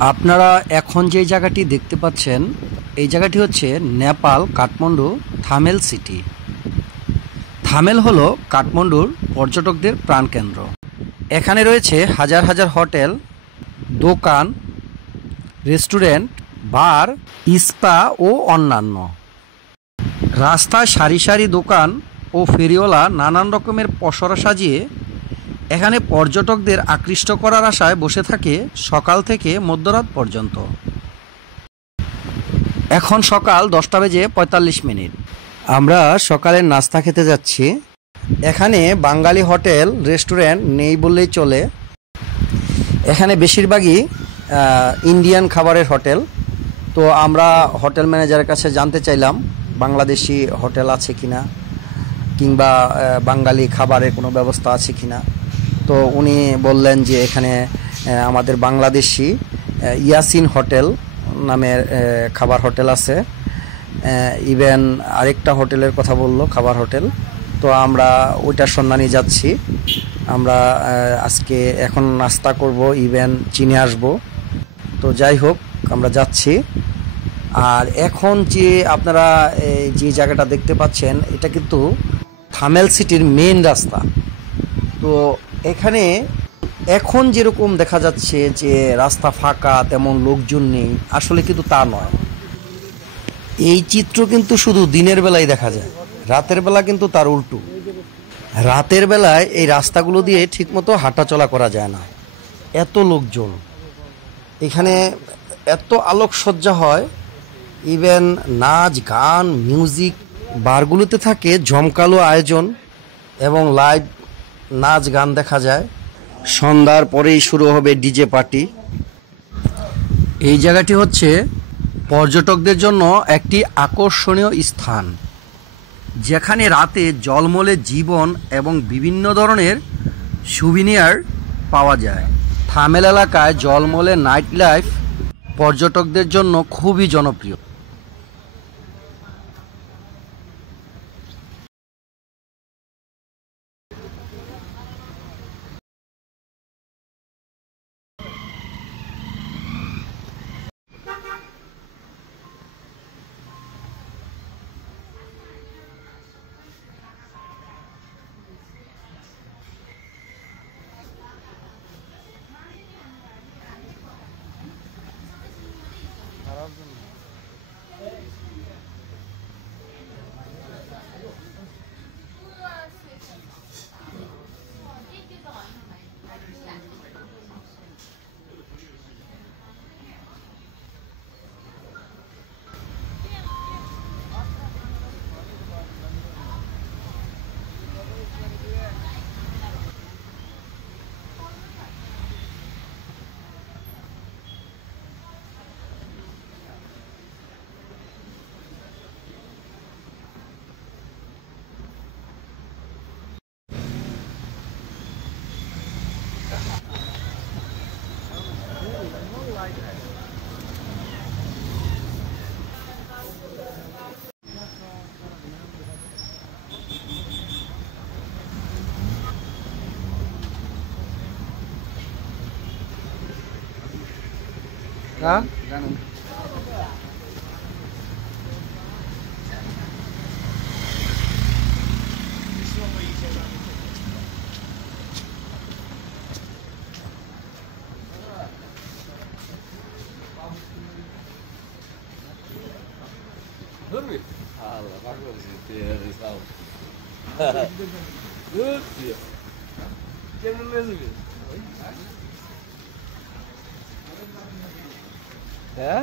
আপনারা এখন যে জায়গাটি দেখতে পাচ্ছেন এই জায়গাটি হচ্ছে নেপাল কাঠমান্ডু থামেল সিটি। থামেল হলো কাঠমান্ডুর পর্যটকদের প্রাণকেন্দ্র। এখানে রয়েছে হাজার হাজার হোটেল, দোকান, রেস্টুরেন্ট, বার, স্পা ও অন্যান্য। রাস্তায় সারি সারি দোকান ও ফেরিওয়ালা নানান রকমের পসরা সাজিয়ে এখানে পর্যটকদের আকৃষ্ট করার আশায় বসে থাকে সকাল থেকে মধ্যরাত পর্যন্ত। এখন সকাল 10:45। আমরা সকালের নাস্তা খেতে যাচ্ছি। এখানে বাঙালি হোটেল রেস্টুরেন্ট নেই বললেই চলে। এখানে বেশিরভাগই ইন্ডিয়ান খাবারের হোটেল। তো আমরা হোটেল ম্যানেজারের কাছে জানতে চাইলাম বাংলাদেশি হোটেল আছে কিনা, কিংবা বাঙালি খাবারের কোনো ব্যবস্থা আছে কিনা। তো উনি বললেন যে এখানে আমাদের বাংলাদেশি ইয়াসিন হোটেল নামের খাবার হোটেল আছে। ইভেন আরেকটা হোটেলের কথা বললো, খাবার হোটেল। তো আমরা ওইটার সন্ধানে যাচ্ছি। আমরা আজকে এখন নাস্তা করব, ইভেন চিনে আসব। তো যাই হোক, আমরা যাচ্ছি। আর এখন যে আপনারা যে জায়গাটা দেখতে পাচ্ছেন এটা কিন্তু থামেল সিটির মেন রাস্তা। তো এখানে এখন যেরকম দেখা যাচ্ছে যে রাস্তা ফাঁকা, তেমন লোকজন নেই, আসলে কিন্তু তা নয়। এই চিত্র কিন্তু শুধু দিনের বেলায় দেখা যায়, রাতের বেলা কিন্তু তার উল্টো। রাতের বেলায় এই রাস্তাগুলো দিয়ে ঠিকমতো হাঁটাচলা করা যায় না, এত লোকজন। এখানে এত আলোকসজ্জা হয়, ইভেন নাচ গান মিউজিক, বারগুলোতে থাকে জমকালো আয়োজন এবং লাইভ নাচ গান দেখা যায়। সন্ধ্যার পরেই শুরু হবে ডিজে পার্টি। এই জায়গাটি হচ্ছে পর্যটকদের জন্য একটি আকর্ষণীয় স্থান, যেখানে রাতে জলমলে জীবন এবং বিভিন্ন ধরনের সুভিনিয়ার পাওয়া যায়। থামেল এলাকায় জলমলে নাইট লাইফ পর্যটকদের জন্য খুবই জনপ্রিয়। হ্যাঁ, Dormi? Allah, ma così ti risalto. Oddio. Che non le so. হ্যাঁ,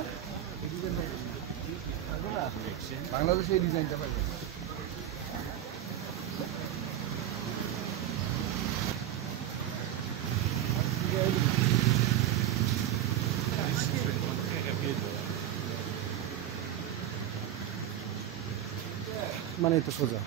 বাংলাদেশে এই ডিজাইনটা পাই। মানে তো সোজা।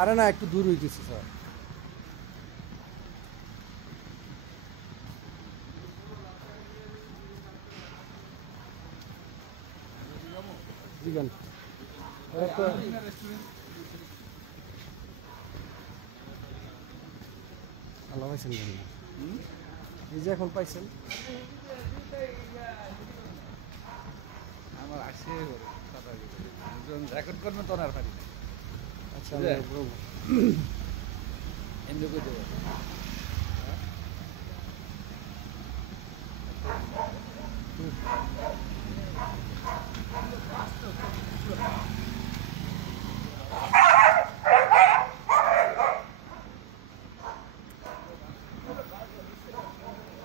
আরে না, একটু দূর হইতেছে স্যার। জিগান আল্লাহ পাইছেন, এই যে এখন পাইছেন। আমার আসে রেকর্ড করবেন তো আর পারি না। আচ্ছা এমনি করে দেবো।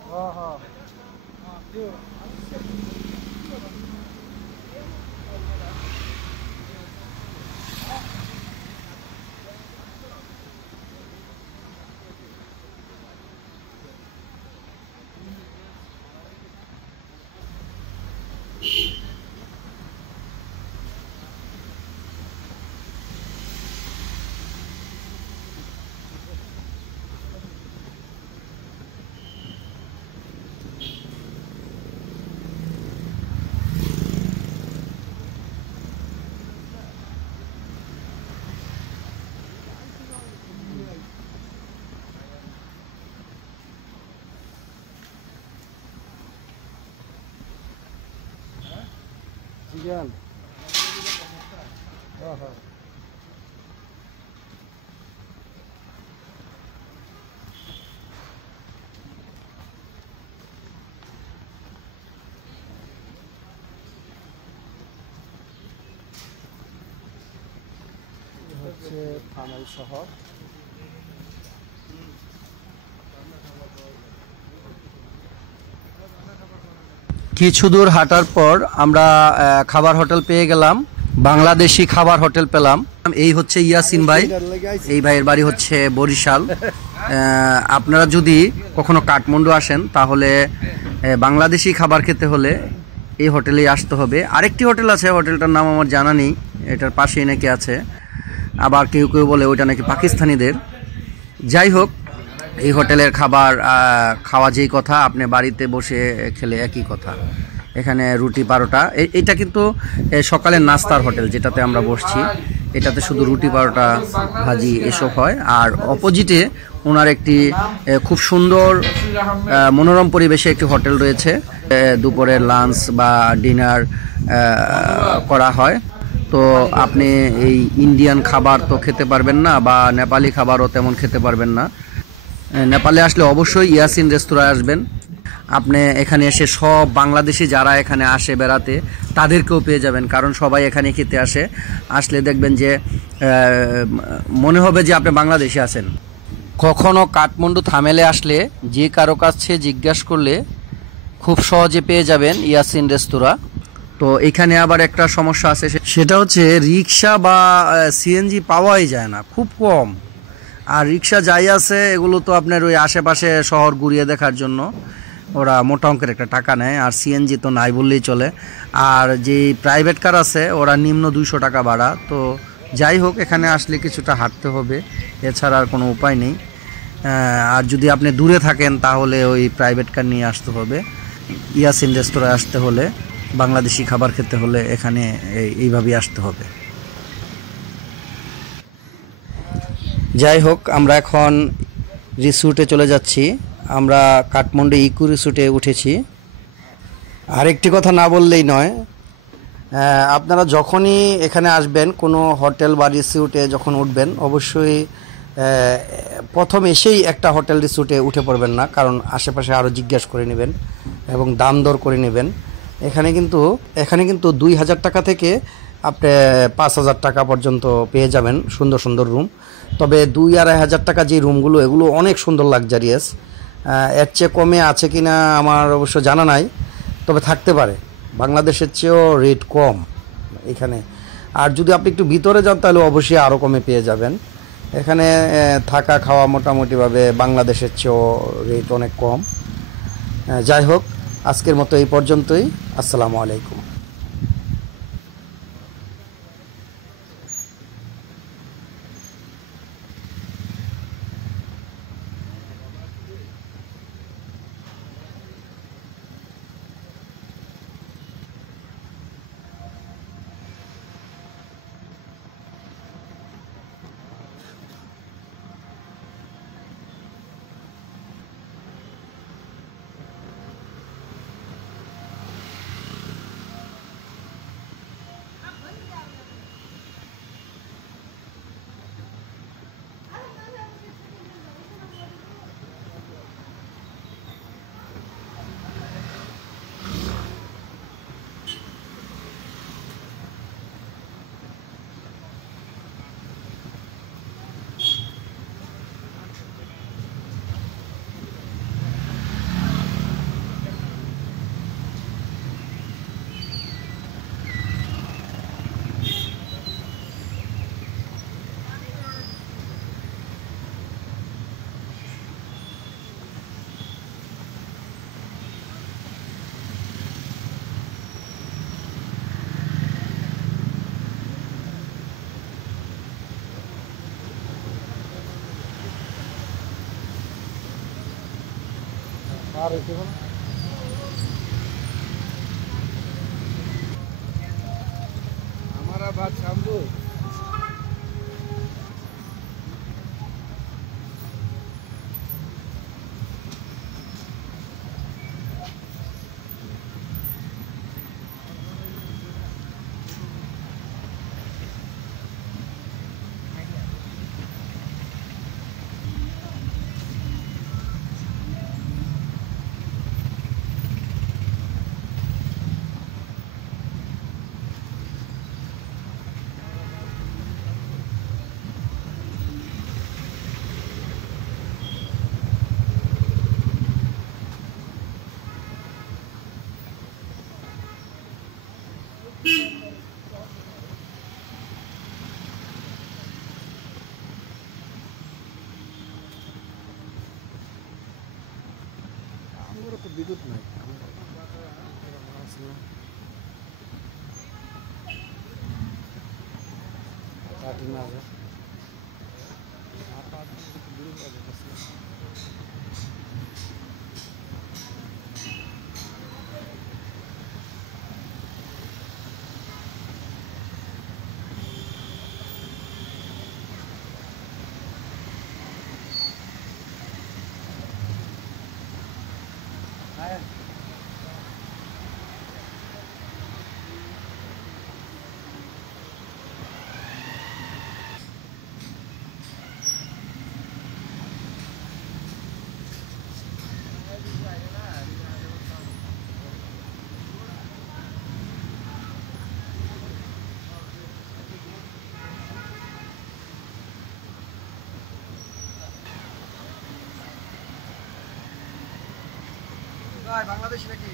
হ্যাঁ হ্যাঁ জিগান হ্যাঁ হ্যাঁ হচ্ছে থানাই শহর। কিছু দূর হাঁটার পর আমরা খাবার হোটেল পেয়ে গেলাম, বাংলাদেশি খাবার হোটেল পেলাম। এই হচ্ছে ইয়াসিন ভাই, এই ভাইয়ের বাড়ি হচ্ছে বরিশাল। আপনারা যদি কখনো কাঠমান্ডু আসেন তাহলে বাংলাদেশি খাবার খেতে হলে এই হোটেলেই আসতে হবে। আরেকটি হোটেল আছে, হোটেলটার নাম আমার জানা নেই, এটার পাশেই নাকি আছে, আবার কেউ কেউ বলে ওইটা নাকি পাকিস্তানিদের। যাই হোক, এই হোটেলের খাবার খাওয়া যেই কথা, আপনি বাড়িতে বসে খেলে একই কথা। এখানে রুটি পারোটা, এটা কিন্তু সকালের নাস্তার হোটেল যেটাতে আমরা বসছি, এটাতে শুধু রুটি পারোটা ভাজি এসব হয়। আর অপোজিটে ওনার একটি খুব সুন্দর মনোরম পরিবেশে একটি হোটেল রয়েছে, দুপুরের লাঞ্চ বা ডিনার করা হয়। তো আপনি এই ইন্ডিয়ান খাবার তো খেতে পারবেন না, বা নেপালি খাবারও তেমন খেতে পারবেন না। নেপালে আসলে অবশ্যই ইয়াসিন রেস্তোরাঁয় আসবেন। আপনি এখানে এসে সব বাংলাদেশি যারা এখানে আসে বেড়াতে তাদেরকেও পেয়ে যাবেন, কারণ সবাই এখানে খেতে আসে। আসলে দেখবেন যে মনে হবে যে আপনি বাংলাদেশে আছেন। কখনো কাঠমান্ডু থামেলে আসলে যে কারো কাছে জিজ্ঞাসা করলে খুব সহজে পেয়ে যাবেন ইয়াসিন রেস্তোরাঁ। তো এখানে আবার একটা সমস্যা আছে, সেটা হচ্ছে রিক্সা বা সিএনজি পাওয়াই যায় না, খুব কম। আর রিক্সা যাই আছে এগুলো তো আপনার ওই আশেপাশে শহর ঘুরিয়ে দেখার জন্য ওরা মোটা অঙ্কের একটা টাকা নেয়, আর সিএনজি তো নাই বললেই চলে। আর যে প্রাইভেট কার আছে ওরা নিম্ন 200 টাকা ভাড়া। তো যাই হোক, এখানে আসলে কিছুটা হাঁটতে হবে, এছাড়া আর কোনো উপায় নেই। আর যদি আপনি দূরে থাকেন তাহলে ওই প্রাইভেট কার নিয়ে আসতে হবে। ইয়াসিন রেস্তোরাঁয় আসতে হলে, বাংলাদেশি খাবার খেতে হলে এখানে এইভাবেই আসতে হবে। যাই হোক, আমরা এখন রিসোর্টে চলে যাচ্ছি। আমরা কাঠমান্ডু ইকো রিসোর্টে উঠেছি। আরেকটি কথা না বললেই নয়, আপনারা যখনই এখানে আসবেন, কোনো হোটেল বা রিসোর্টে যখন উঠবেন, অবশ্যই প্রথম এসেই একটা হোটেল রিসোর্টে উঠে পড়বেন না, কারণ আশেপাশে আরও জিজ্ঞাসা করে নেবেন এবং দাম দর করে নেবেন। এখানে কিন্তু 2000 টাকা থেকে আপনি 5000 টাকা পর্যন্ত পেয়ে যাবেন সুন্দর সুন্দর রুম। তবে 2-2500 টাকা যে রুমগুলো, এগুলো অনেক সুন্দর লাক্সারিয়াস। এর চেয়ে কমে আছে কি না আমার অবশ্য জানা নাই, তবে থাকতে পারে। বাংলাদেশের চেয়েও রেট কম এখানে। আর যদি আপনি একটু ভিতরে যান তাহলে অবশ্যই আরও কমে পেয়ে যাবেন। এখানে থাকা খাওয়া মোটামুটিভাবে বাংলাদেশের চেয়েও রেট অনেক কম। যাই হোক, আজকের মতো এই পর্যন্তই। আসসালামু আলাইকুম। আর হইতে পারে हमारा बात समझो আমরা তো বিদ্যুৎ নাই কাটি না যায় বাংলাদেশ নাকি